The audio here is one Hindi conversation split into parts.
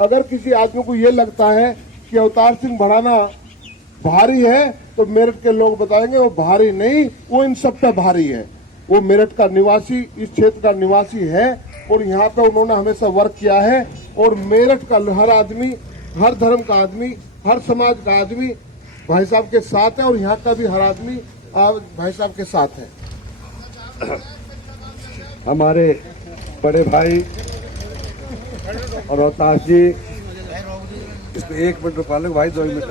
अगर किसी आदमी को ये लगता है कि अवतार सिंह भड़ाना भारी है तो मेरठ के लोग बताएंगे वो भारी नहीं, वो इन सब पे भारी है। वो मेरठ का निवासी, इस क्षेत्र का निवासी है और यहाँ पे उन्होंने हमेशा वर्क किया है। और मेरठ का हर आदमी, हर धर्म का आदमी, हर समाज का आदमी भाई साहब के साथ है और यहाँ का भी हर आदमी भाई साहब के साथ है। हमारे बड़े भाई और अवतार जी, इसको 1 मिनट रुका लो भाई, 2 मिनट।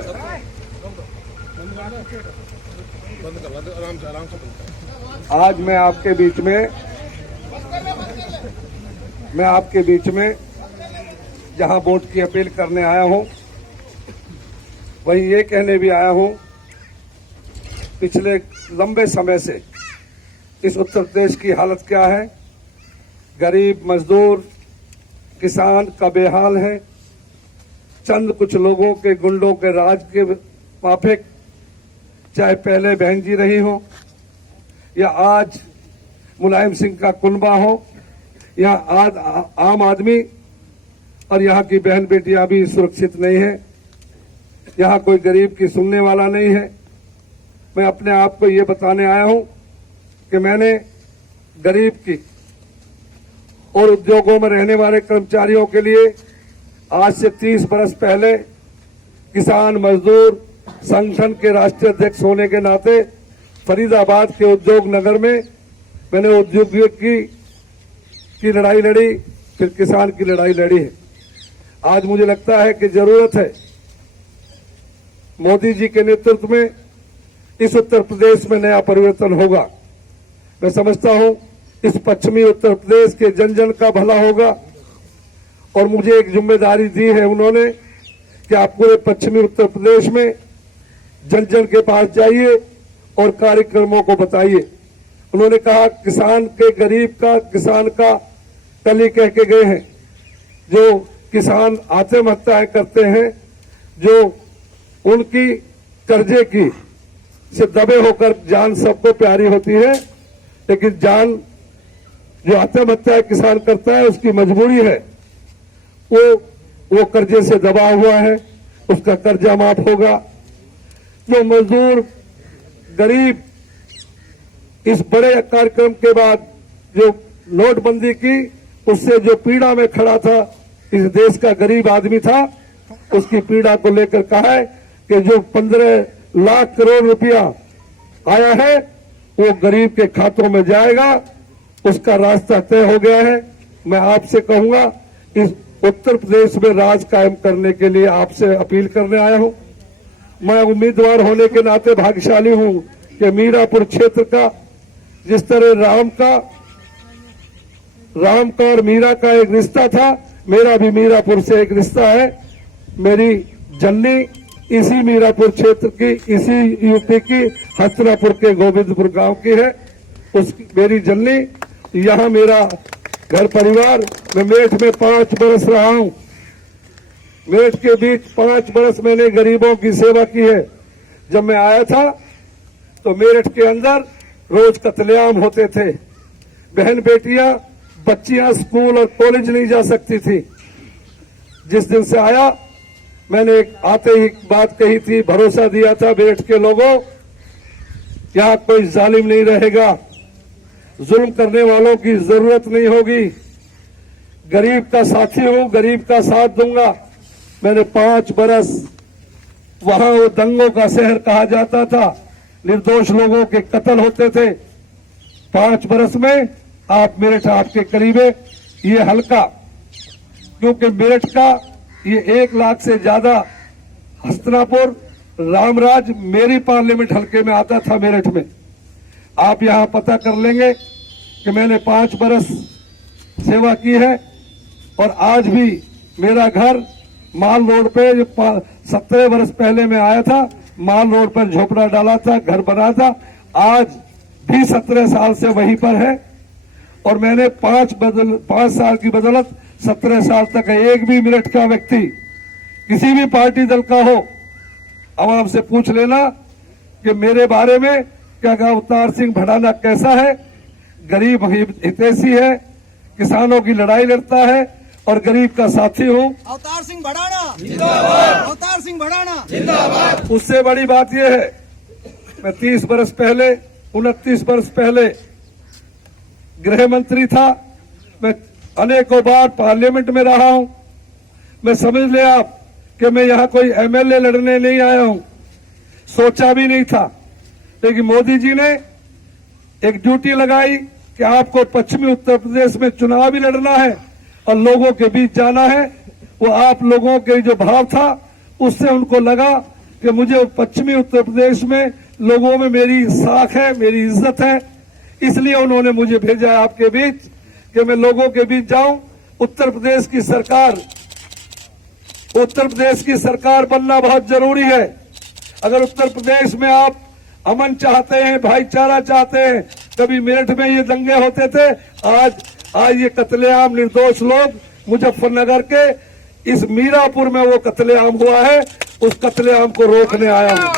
आज मैं आपके बीच में जहां वोट की अपील करने आया हूं, वहीं ये कहने भी आया हूं, पिछले लंबे समय से इस उत्तर प्रदेश की हालत क्या है। गरीब, मजदूर, किसान का बेहाल है। चंद कुछ लोगों के गुंडों के राज के माफिक, चाहे पहले बहन जी रही हो या आज मुलायम सिंह का कुनबा हो, या आज आम आदमी और यहाँ की बहन बेटियां भी सुरक्षित नहीं है। यहाँ कोई गरीब की सुनने वाला नहीं है। मैं अपने आप को ये बताने आया हूं कि मैंने गरीब की और उद्योगों में रहने वाले कर्मचारियों के लिए आज से 30 बरस पहले किसान मजदूर संगठन के राष्ट्रीय अध्यक्ष होने के नाते फरीदाबाद के उद्योग नगर में मैंने उद्योग की लड़ाई लड़ी, फिर किसान की लड़ाई लड़ी है। आज मुझे लगता है कि जरूरत है मोदी जी के नेतृत्व में इस उत्तर प्रदेश में नया परिवर्तन होगा। मैं समझता हूं इस पश्चिमी उत्तर प्रदेश के जन जन का भला होगा और मुझे एक जिम्मेदारी दी है उन्होंने कि आप पूरे पश्चिमी उत्तर प्रदेश में जन जन के पास जाइए और कार्यक्रमों को बताइए। उन्होंने कहा किसान के, गरीब का, किसान का कल ही कह के गए हैं। जो किसान आत्महत्याएं करते हैं, जो उनकी कर्जे की से दबे होकर जान सबको प्यारी होती है, लेकिन जान जो आत्महत्या किसान करता है उसकी मजबूरी है। वो कर्जे से दबा हुआ है, उसका कर्जा माफ होगा। जो मजदूर, गरीब इस बड़े कार्यक्रम के बाद जो नोटबंदी की, उससे जो पीड़ा में खड़ा था, इस देश का गरीब आदमी था, उसकी पीड़ा को लेकर कहा है कि जो 15 लाख करोड़ रुपया आया है वो गरीब के खातों में जाएगा, उसका रास्ता तय हो गया है। मैं आपसे कहूंगा इस उत्तर प्रदेश में राज कायम करने के लिए आपसे अपील करने आया हूं। मैं उम्मीदवार होने के नाते भाग्यशाली हूं कि मीरापुर क्षेत्र का जिस तरह राम का और मीरा का एक रिश्ता था, मेरा भी मीरापुर से एक रिश्ता है। मेरी जननी इसी मीरापुर क्षेत्र की, इसी यूपी की हथरापुर के गोविंदपुर गांव की है। मेरी जननी, यहाँ मेरा घर परिवार। मैं मेरठ में 5 बरस रहा हूं। मेरठ के बीच 5 बरस मैंने गरीबों की सेवा की है। जब मैं आया था तो मेरठ के अंदर रोज कत्लेआम होते थे। बहन बेटियां, बच्चियां स्कूल और कॉलेज नहीं जा सकती थी। जिस दिन से आया मैंने एक आते ही बात कही थी, भरोसा दिया था मेरठ के लोगों, यहां कोई जालिम नहीं रहेगा, जुल्म करने वालों की जरूरत नहीं होगी, गरीब का साथी हूं, गरीब का साथ दूंगा। मैंने 5 बरस वहां वो दंगों का शहर कहा जाता था, निर्दोष लोगों के कत्ल होते थे। 5 बरस में आप मेरठ आपके करीब है। ये हल्का, क्योंकि मेरठ का ये 1 लाख से ज्यादा हस्तिनापुर, रामराज मेरी पार्लियामेंट हल्के में आता था मेरठ में। आप यहां पता कर लेंगे कि मैंने 5 बरस सेवा की है और आज भी मेरा घर माल रोड पे, जो 17 बरस पहले मैं आया था, माल रोड पर झोपड़ा डाला था, घर बना था, आज भी 17 साल से वहीं पर है। और मैंने 5 साल की बदौलत 17 साल तक एक भी मेरठ का व्यक्ति किसी भी पार्टी दल का हो, अब आपसे पूछ लेना कि मेरे बारे में क्या अवतार सिंह भड़ाना कैसा है। गरीब हितैषी है, किसानों की लड़ाई लड़ता है और गरीब का साथी हूँ। अवतार सिंह भड़ाना जिंदाबाद, अवतार सिंह भड़ाना जिंदाबाद। उससे बड़ी बात यह है, मैं 30 वर्ष पहले 29 वर्ष पहले गृह मंत्री था। मैं अनेकों बार पार्लियामेंट में रहा हूं। मैं समझ ले आप कि मैं यहां कोई एमएलए लड़ने नहीं आया हूं, सोचा भी नहीं था। लेकिन मोदी जी ने एक ड्यूटी लगाई कि आपको पश्चिमी उत्तर प्रदेश में चुनाव भी लड़ना है और लोगों के बीच जाना है। वो आप लोगों के जो भाव था उससे उनको लगा कि मुझे पश्चिमी उत्तर प्रदेश में लोगों में मेरी साख है, मेरी इज्जत है, इसलिए उन्होंने मुझे भेजा है आपके बीच कि मैं लोगों के बीच जाऊं। उत्तर प्रदेश की सरकार बनना बहुत जरूरी है। अगर उत्तर प्रदेश में आप अमन चाहते हैं, भाईचारा चाहते हैं, कभी मेरठ में ये दंगे होते थे, आज ये कत्लेआम निर्दोष लोग मुजफ्फरनगर के इस मीरापुर में वो कत्लेआम हुआ है, उस कत्लेआम को रोकने आया हूं।